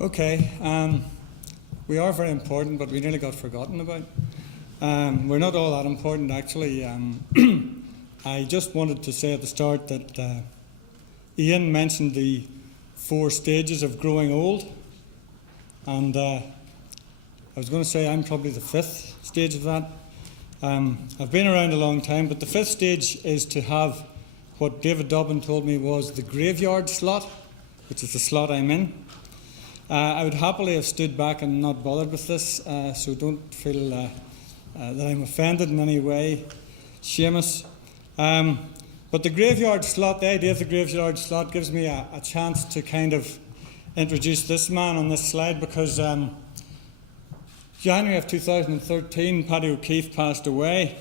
Okay, we are very important, but we nearly got forgotten about. We're not all that important, actually. I just wanted to say at the start that Ian mentioned the 4 stages of growing old, and I was going to say I'm probably the 5th stage of that. I've been around a long time, but the 5th stage is to have what David Dobbin told me was the graveyard slot, which is the slot I'm in. I would happily have stood back and not bothered with this, so don't feel that I'm offended in any way. Seamus. But the graveyard slot, the idea of the graveyard slot gives me a chance to kind of introduce this man on this slide, because January of 2013, Paddy O'Keefe passed away,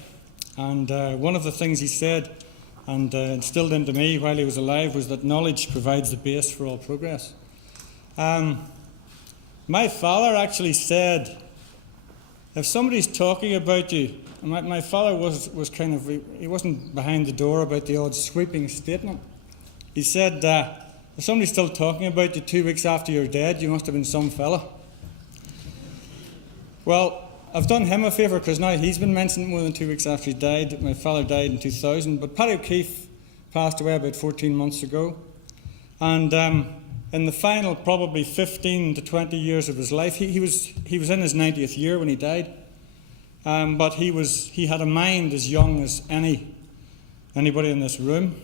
and one of the things he said and instilled into me while he was alive was that knowledge provides the base for all progress. My father actually said, if somebody's talking about you, my father was kind of, he wasn't behind the door about the odd sweeping statement. He said, if somebody's still talking about you 2 weeks after you're dead, you must have been some fella. Well, I've done him a favour, because now he's been mentioned more than 2 weeks after he died. My father died in 2000, but Paddy O'Keefe passed away about 14 months ago. And in the final probably 15 to 20 years of his life, he was in his 90th year when he died, but he had a mind as young as anybody in this room,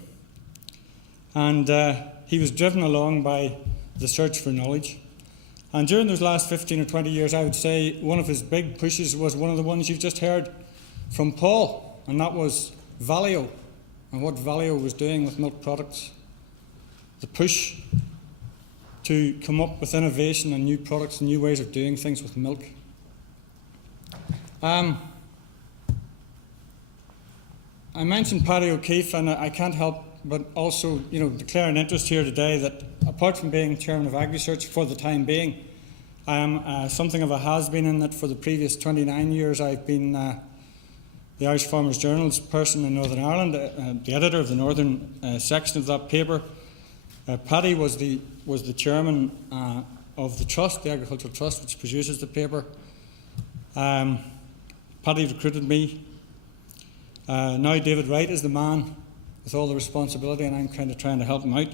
and he was driven along by the search for knowledge. And during those last 15 or 20 years, I would say one of his big pushes was one of the ones you've just heard from Paul, and that was Valio, and what Valio was doing with milk products. The push to come up with innovation and new products and new ways of doing things with milk. I mentioned Paddy O'Keefe, and I can't help but also, declare an interest here today that apart from being chairman of AgriSearch for the time being, I am something of a has-been in that for the previous 29 years I've been the Irish Farmers Journal's person in Northern Ireland, the editor of the northern section of that paper. Paddy was the chairman of the trust, the Agricultural Trust, which produces the paper. Paddy recruited me. Now David Wright is the man with all the responsibility, and I'm kind of trying to help him out.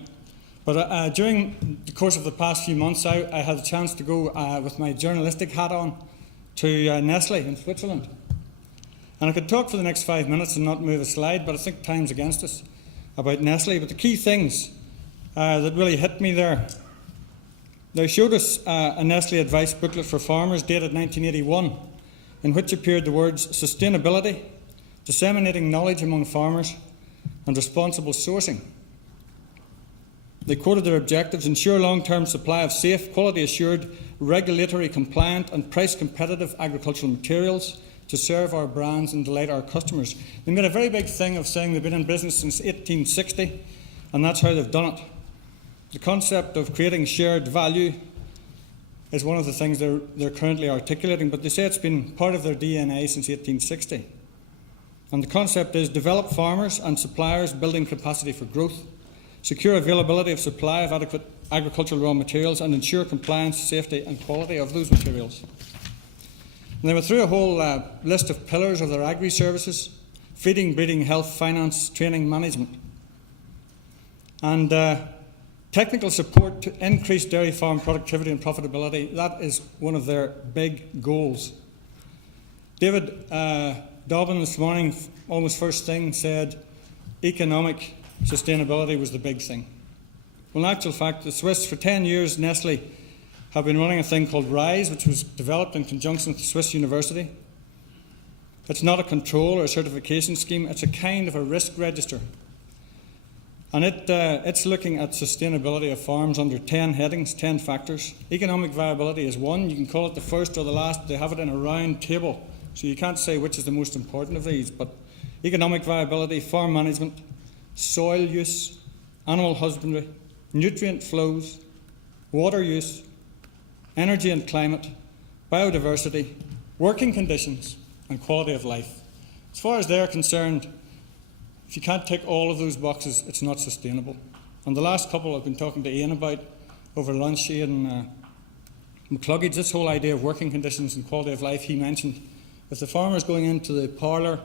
But during the course of the past few months, I had a chance to go with my journalistic hat on to Nestle in Switzerland. And I could talk for the next 5 minutes and not move a slide, but I think time's against us about Nestle. But the key things that really hit me there. They showed us a Nestle advice booklet for farmers dated 1981, in which appeared the words sustainability, disseminating knowledge among farmers, and responsible sourcing. They quoted their objectives: ensure long-term supply of safe, quality-assured, regulatory compliant and price-competitive agricultural materials to serve our brands and delight our customers. They made a very big thing of saying they've been in business since 1860, and that's how they've done it. The concept of creating shared value is one of the things they're currently articulating, but they say it's been part of their DNA since 1860. And the concept is develop farmers and suppliers building capacity for growth, secure availability of supply of adequate agricultural raw materials, and ensure compliance, safety and quality of those materials. And they went through a whole list of pillars of their agri-services: feeding, breeding, health, finance, training, management. And technical support to increase dairy farm productivity and profitability, that is one of their big goals. David Dobbin this morning, almost first thing, said economic sustainability was the big thing. Well, in actual fact, the Swiss, for 10 years, Nestle have been running a thing called RISE, which was developed in conjunction with the Swiss University. It's not a control or a certification scheme, it's a kind of a risk register. And it's looking at sustainability of farms under 10 headings, 10 factors. Economic viability is one. You can call it the first or the last. They have it in a round table, so you can't say which is the most important of these. But economic viability, farm management, soil use, animal husbandry, nutrient flows, water use, energy and climate, biodiversity, working conditions, and quality of life. As far as they're concerned, if you can't tick all of those boxes, it's not sustainable. And the last couple I've been talking to Ian about over lunch, Ian McCluggage, this whole idea of working conditions and quality of life he mentioned. If the farmer's going into the parlour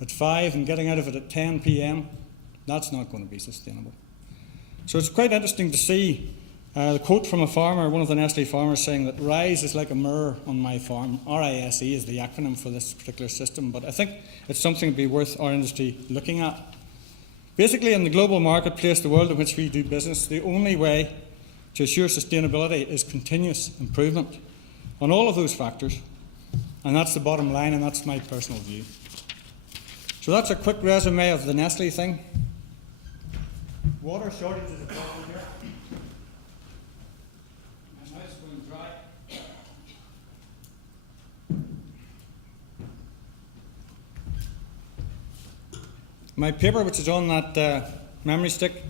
at 5 and getting out of it at 10 p.m, that's not going to be sustainable. So it's quite interesting to see the quote from a farmer, one of the Nestle farmers, saying that RISE is like a mirror on my farm. RISE is the acronym for this particular system, but I think it's something to be worth our industry looking at. Basically, in the global marketplace, the world in which we do business, the only way to assure sustainability is continuous improvement on all of those factors, and that's the bottom line, and that's my personal view. So that's a quick resume of the Nestle thing. Water shortage is a problem here. And now it's going dry. My paper, which is on that memory stick,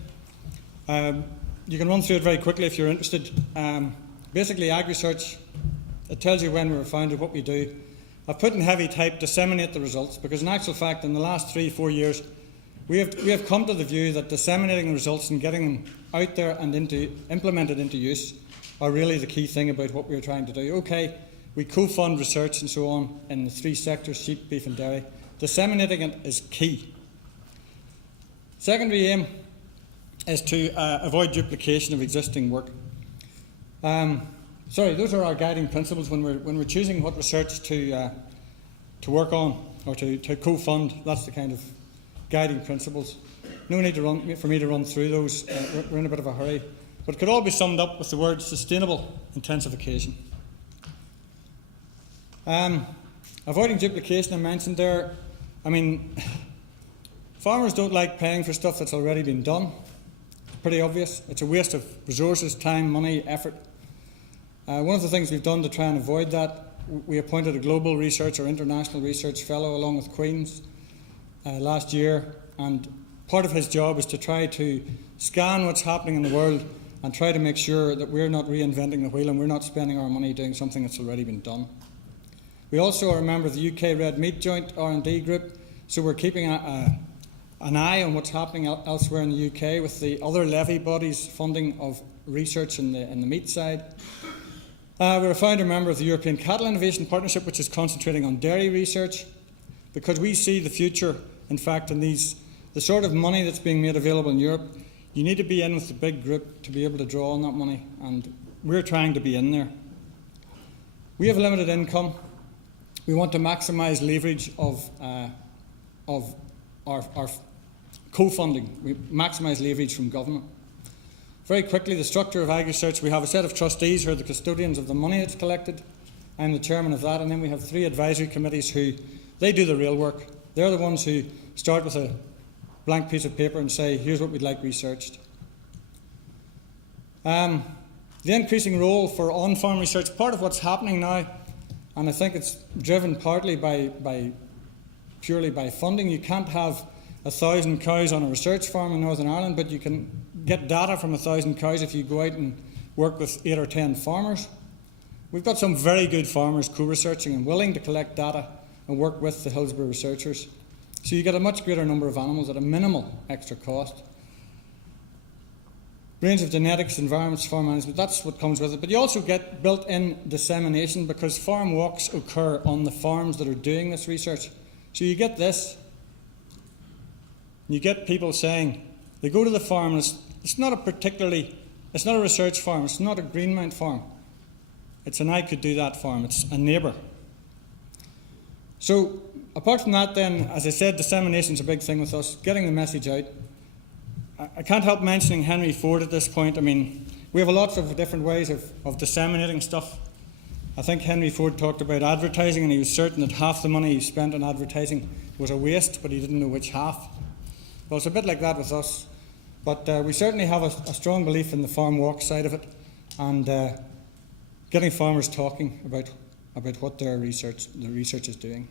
you can run through it very quickly if you're interested. Basically, AgriSearch, it tells you when we were founded, what we do. I've put in heavy type, disseminate the results, because in actual fact, in the last 3-4 years, we have come to the view that disseminating the results and getting them out there and implemented into use are really the key thing about what we're trying to do. Okay, we co-fund research and so on in the 3 sectors, sheep, beef and dairy. Disseminating it is key. Secondary aim is to avoid duplication of existing work. Those are our guiding principles when we're choosing what research to work on or to co-fund. That's the kind of guiding principles. No need for me to run through those. We're in a bit of a hurry, but it could all be summed up with the word sustainable intensification. Avoiding duplication, I mentioned there. I mean, farmers don't like paying for stuff that's already been done. Pretty obvious. It's a waste of resources, time, money, effort. One of the things we've done to try and avoid that, we appointed a global research or international research fellow along with Queen's last year, and part of his job is to try to scan what's happening in the world and try to make sure that we're not reinventing the wheel and we're not spending our money doing something that's already been done. We also are a member of the UK Red Meat Joint R&D group, so we're keeping an eye on what's happening elsewhere in the UK with the other levy bodies funding of research in the meat side. We're a founder member of the European Cattle Innovation Partnership, which is concentrating on dairy research, because we see the future, in fact, in the sort of money that's being made available in Europe. You need to be in with the big group to be able to draw on that money, and we're trying to be in there. We have limited income. We want to maximise leverage of our co-funding. We maximise leverage from government. Very quickly, the structure of AgriSearch, we have a set of trustees who are the custodians of the money that's collected. I'm the chairman of that, and then we have 3 advisory committees who, they do the real work. They're the ones who start with a blank piece of paper and say, here's what we'd like researched. The increasing role for on-farm research, part of what's happening now, and I think it's driven partly purely by funding. You can't have 1,000 cows on a research farm in Northern Ireland, but you can get data from 1,000 cows if you go out and work with 8 or 10 farmers. We've got some very good farmers co-researching and willing to collect data and work with the Hillsborough researchers. So you get a much greater number of animals at a minimal extra cost. Range of genetics, environments, farm management, that's what comes with it. But you also get built-in dissemination because farm walks occur on the farms that are doing this research. So you get this. You get people saying, they go to the farm, and it's not a research farm, it's not a Greenmount farm. It's an I could do that farm, it's a neighbour. So apart from that then, as I said, dissemination is a big thing with us, getting the message out. I can't help mentioning Henry Ford at this point. I mean, we have lots of different ways of disseminating stuff. I think Henry Ford talked about advertising, and he was certain that half the money he spent on advertising was a waste, but he didn't know which half. Well, it's a bit like that with us, but we certainly have a strong belief in the farm walk side of it, and getting farmers talking about what the research is doing.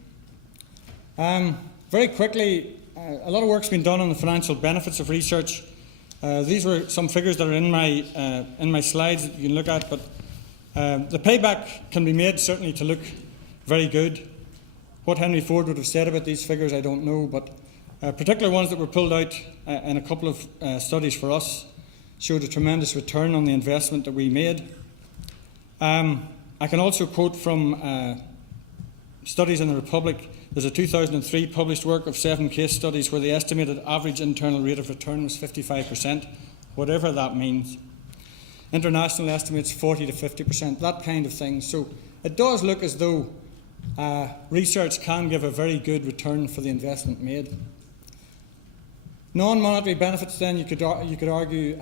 Very quickly, a lot of work's been done on the financial benefits of research. These were some figures that are in my slides that you can look at, but the payback can be made certainly to look very good. What Henry Ford would have said about these figures, I don't know, but particular ones that were pulled out in a couple of studies for us showed a tremendous return on the investment that we made. I can also quote from studies in the Republic. There's a 2003 published work of 7 case studies where the estimated average internal rate of return was 55%, whatever that means. International estimates 40 to 50%, that kind of thing. So it does look as though research can give a very good return for the investment made. Non-monetary benefits then, you could argue,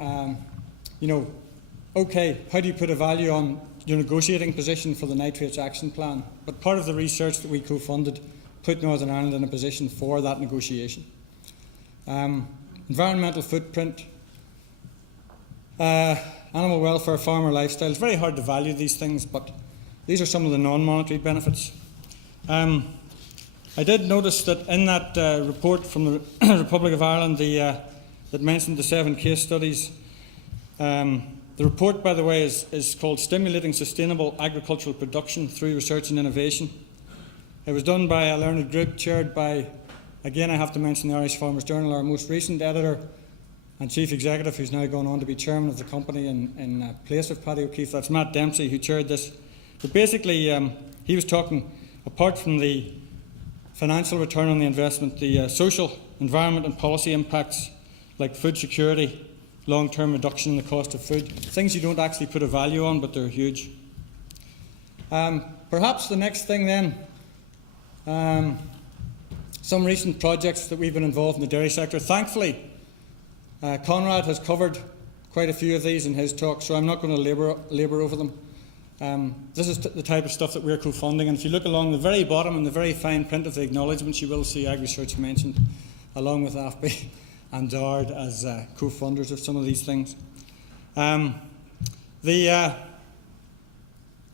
okay, how do you put a value on your negotiating position for the Nitrates Action Plan? But part of the research that we co-funded put Northern Ireland in a position for that negotiation. Environmental footprint, animal welfare, farmer lifestyle. It's very hard to value these things, but these are some of the non-monetary benefits. I did notice that in that report from the Republic of Ireland that mentioned the 7 case studies, the report, by the way, is called Stimulating Sustainable Agricultural Production Through Research and Innovation. It was done by a learned group chaired by, again I have to mention the Irish Farmers Journal, our most recent editor and chief executive, who's now gone on to be chairman of the company in place of Paddy O'Keefe. That's Matt Dempsey, who chaired this. But basically, he was talking, apart from the financial return on the investment, the social, environment and policy impacts like food security, long-term reduction in the cost of food, things you don't actually put a value on, but they're huge. Perhaps the next thing then, some recent projects that we've been involved in the dairy sector. Thankfully, Conrad has covered quite a few of these in his talk, so I'm not going to labour over them. This is the type of stuff that we're co-funding, and if you look along the very bottom in the very fine print of the acknowledgements, you will see AgriSearch mentioned, along with AFBI and DARD as co-funders of some of these things. The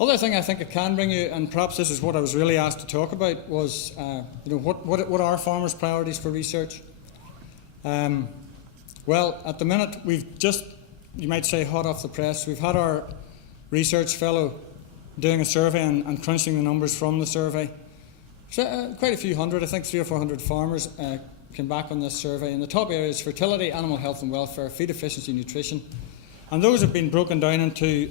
other thing I think it can bring you, and perhaps this is what I was really asked to talk about, was what are farmers' priorities for research? Well, at the minute, we've just, you might say, hot off the press, we've had our research fellow doing a survey and crunching the numbers from the survey. So, quite a few hundred, I think 300 or 400 farmers came back on this survey. And the top areas: fertility, animal health and welfare, feed efficiency, nutrition. And those have been broken down into,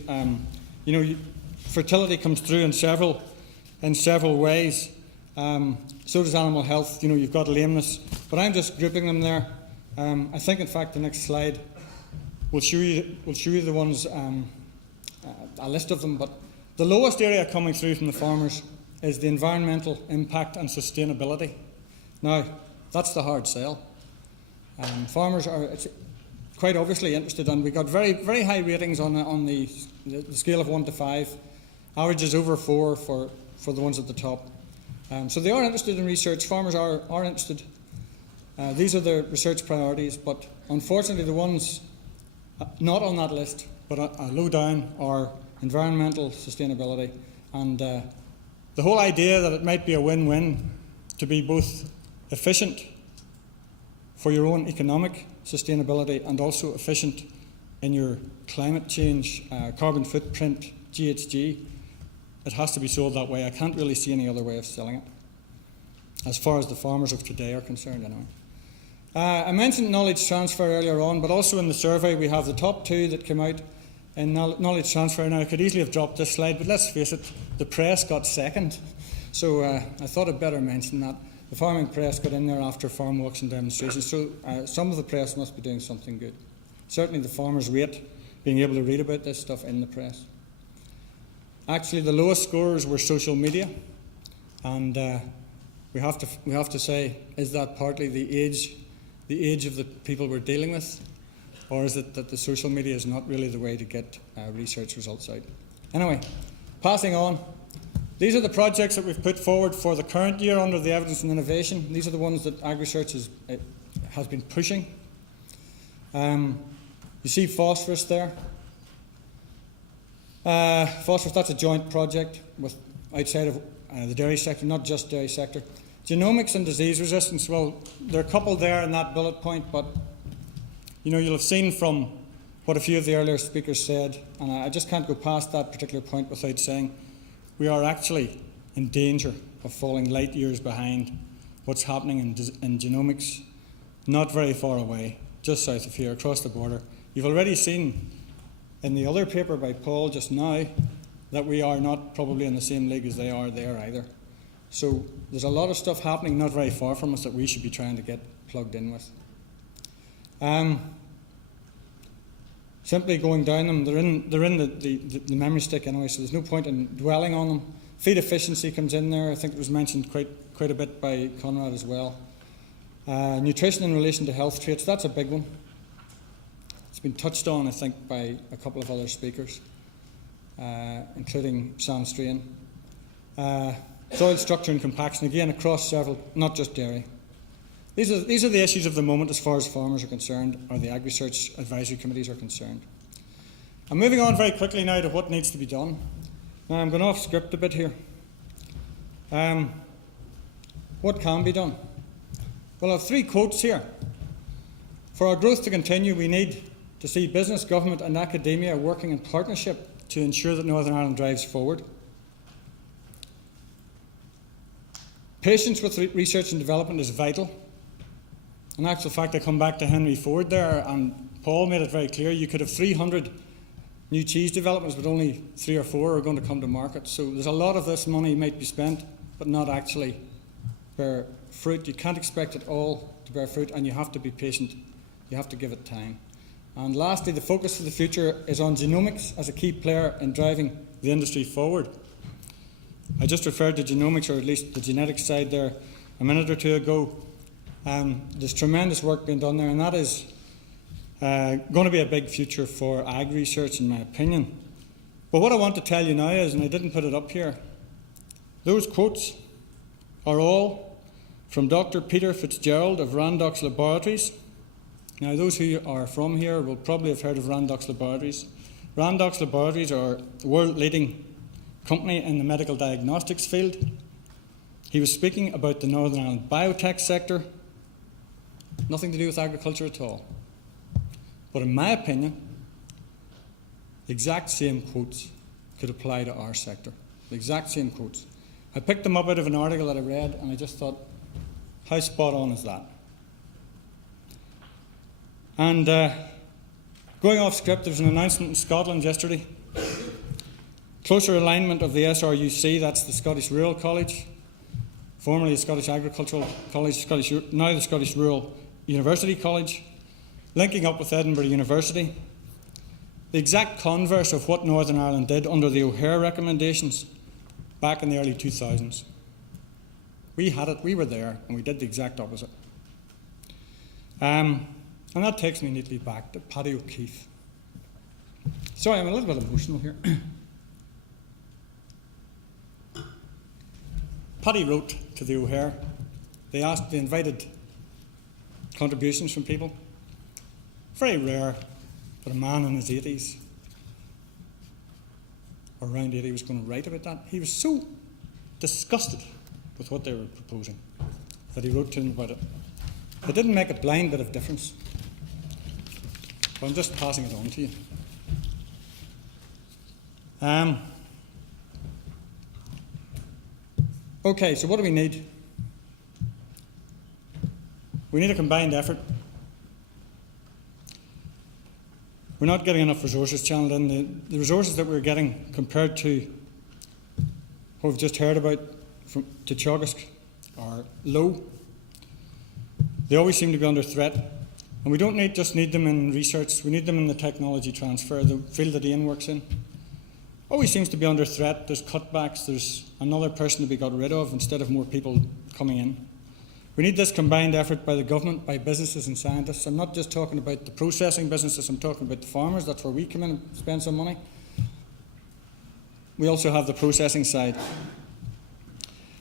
fertility comes through in several ways. So does animal health. You've got lameness, but I'm just grouping them there. I think, in fact, the next slide will show you the ones, a list of them. But the lowest area coming through from the farmers is the environmental impact and sustainability. Now, that's the hard sell. Farmers are quite obviously interested, and we got very, very high ratings on the scale of 1 to 5. Average is over 4 for the ones at the top. So they are interested in research. Farmers are interested. These are their research priorities, but unfortunately the ones not on that list, but low down, are environmental sustainability. And the whole idea that it might be a win-win to be both efficient for your own economic sustainability and also efficient in your climate change, carbon footprint, GHG, it has to be sold that way. I can't really see any other way of selling it, as far as the farmers of today are concerned anyway. I mentioned knowledge transfer earlier on, but also in the survey we have the top 2 that came out in knowledge transfer. Now, I could easily have dropped this slide, but let's face it, the press got second. So I thought I'd better mention that. The farming press got in there after farm walks and demonstrations, so some of the press must be doing something good. Certainly the farmers rate being able to read about this stuff in the press. Actually, the lowest scorers were social media, and we have to say, is that partly the age of the people we're dealing with, or is it that the social media is not really the way to get research results out? Anyway, passing on. These are the projects that we've put forward for the current year under the evidence and innovation. These are the ones that AgriSearch has been pushing. You see phosphorus there. Phosphorus, that's a joint project with outside of the dairy sector, not just dairy sector. Genomics and disease resistance, well, there are a couple there in that bullet point, but you'll have seen from what a few of the earlier speakers said, and I just can't go past that particular point without saying we are actually in danger of falling light years behind what's happening in genomics, not very far away, just south of here, across the border. You've already seen in the other paper by Paul just now that we are not probably in the same league as they are there either. So there's a lot of stuff happening not very far from us that we should be trying to get plugged in with. Simply going down them, they're in the memory stick anyway, so there's no point in dwelling on them. Feed efficiency comes in there. I think it was mentioned quite a bit by Conrad as well. Nutrition in relation to health traits, that's a big one. It's been touched on, I think, by a couple of other speakers, including Sam Strain. Soil structure and compaction, again, across several, not just dairy. These are the issues of the moment as far as farmers are concerned, or the AgriSearch advisory committees are concerned. I'm moving on very quickly now to what needs to be done. Now, I'm going off script a bit here. What can be done? Well, I have 3 quotes here. For our growth to continue, we need to see business, government and academia working in partnership to ensure that Northern Ireland drives forward. Patience with research and development is vital. In actual fact, I come back to Henry Ford there, and Paul made it very clear you could have 300 new cheese developments, but only 3 or 4 are going to come to market. So there's a lot of this money might be spent, but not actually bear fruit. You can't expect it all to bear fruit, and you have to be patient. You have to give it time. And lastly, the focus for the future is on genomics as a key player in driving the industry forward. I just referred to genomics, or at least the genetics side there, a minute or 2 ago. There's tremendous work being done there, and that is going to be a big future for AgriSearch, in my opinion. But what I want to tell you now is, and I didn't put it up here, those quotes are all from Dr. Peter Fitzgerald of Randox Laboratories. Now, those who are from here will probably have heard of Randox Laboratories. Randox Laboratories are a world-leading company in the medical diagnostics field. He was speaking about the Northern Ireland biotech sector. Nothing to do with agriculture at all. But in my opinion, the exact same quotes could apply to our sector. The exact same quotes. I picked them up out of an article that I read, and I just thought, how spot on is that? And going off script, there was an announcement in Scotland yesterday. Closer alignment of the SRUC, that's the Scottish Rural College, formerly the Scottish Agricultural College, now the Scottish Rural University College, linking up with Edinburgh University. The exact converse of what Northern Ireland did under the O'Hare recommendations back in the early 2000s. We had it, we were there, and we did the exact opposite. And that takes me neatly back to Paddy O'Keefe. Sorry, I'm a little bit emotional here. Paddy wrote to the O'Hare. They invited contributions from people. Very rare that a man in his 80s, or around 80, was going to write about that. He was so disgusted with what they were proposing that he wrote to them about it. It didn't make a blind bit of difference. But I'm just passing it on to you. Okay, so what do we need? We need a combined effort. We're not getting enough resources channeled in. The resources that we're getting compared to what we've just heard about from Teagasc are low. They always seem to be under threat. And we don't just need them in research, we need them in the technology transfer, the field that Ian works in. Always seems to be under threat. There's cutbacks, there's another person to be got rid of instead of more people coming in. We need this combined effort by the government, by businesses and scientists. I'm not just talking about the processing businesses, I'm talking about the farmers. That's where we come in and spend some money. We also have the processing side.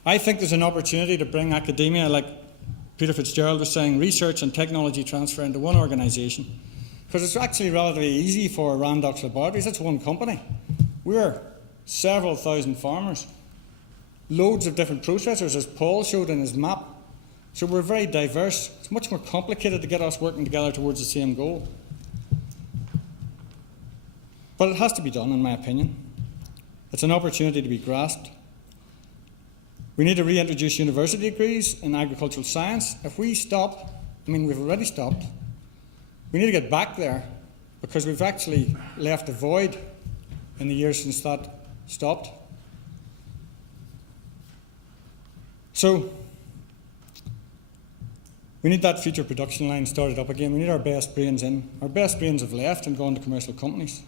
I think there's an opportunity to bring academia, like Peter Fitzgerald was saying, research and technology transfer into one organisation. Because it's actually relatively easy for Randox Laboratories. It's one company. We're several thousand farmers. Loads of different processors, as Paul showed in his map. So we're very diverse. It's much more complicated to get us working together towards the same goal. But it has to be done, in my opinion. It's an opportunity to be grasped. We need to reintroduce university degrees in agricultural science. If we stop, we've already stopped, we need to get back there because we've actually left a void in the years since that stopped. So we need that future production line started up again. We need our best brains in. Our best brains have left and gone to commercial companies.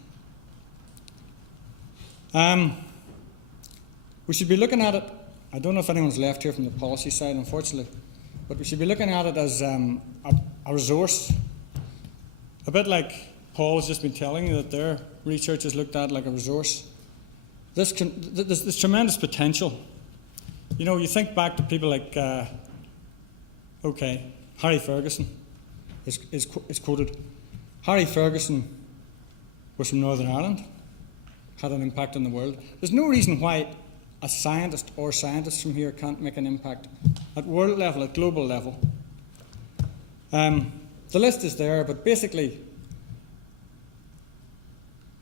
We should be looking at it, I don't know if anyone's left here from the policy side, unfortunately, but we should be looking at it as a resource. A bit like Paul has just been telling you that their research is looked at like a resource. There's tremendous potential. You know, you think back to people like, Harry Ferguson is quoted. Harry Ferguson was from Northern Ireland, had an impact on the world. There's no reason why a scientist or scientists from here can't make an impact at world level, at global level. The list is there, but basically,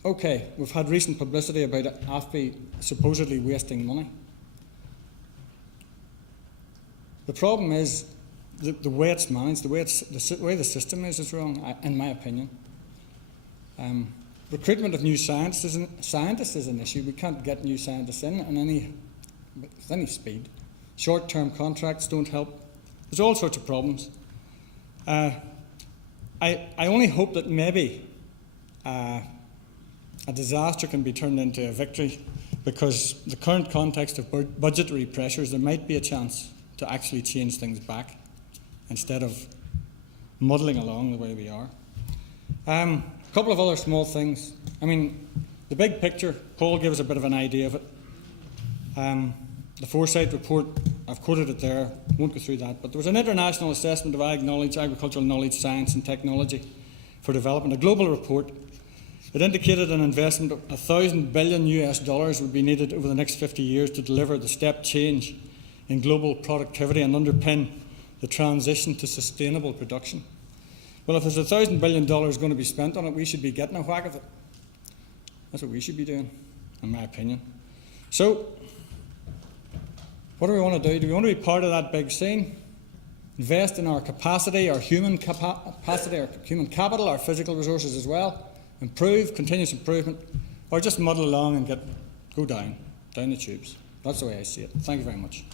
we've had recent publicity about AFBI supposedly wasting money. The problem is the way it's managed, the way the system is wrong, in my opinion. Recruitment of new scientists is an issue. We can't get new scientists in with any speed. Short-term contracts don't help. There's all sorts of problems. I only hope that maybe a disaster can be turned into a victory, because the current context of budgetary pressures, there might be a chance to actually change things back instead of muddling along the way we are. A couple of other small things. I mean, the big picture, Paul gave us a bit of an idea of it. The Foresight report, I've quoted it there, won't go through that, but there was an international assessment of agricultural knowledge, science and technology for development, a global report. It indicated an investment of $1,000 billion would be needed over the next 50 years to deliver the step change in global productivity and underpin the transition to sustainable production. Well, if there's $1,000 billion going to be spent on it, we should be getting a whack of it. That's what we should be doing, in my opinion. So, what do we want to do? Do we want to be part of that big scene? Invest in our capacity, our human capacity, our human capital, our physical resources as well? Improve, continuous improvement, or just muddle along and go down the tubes? That's the way I see it. Thank you very much.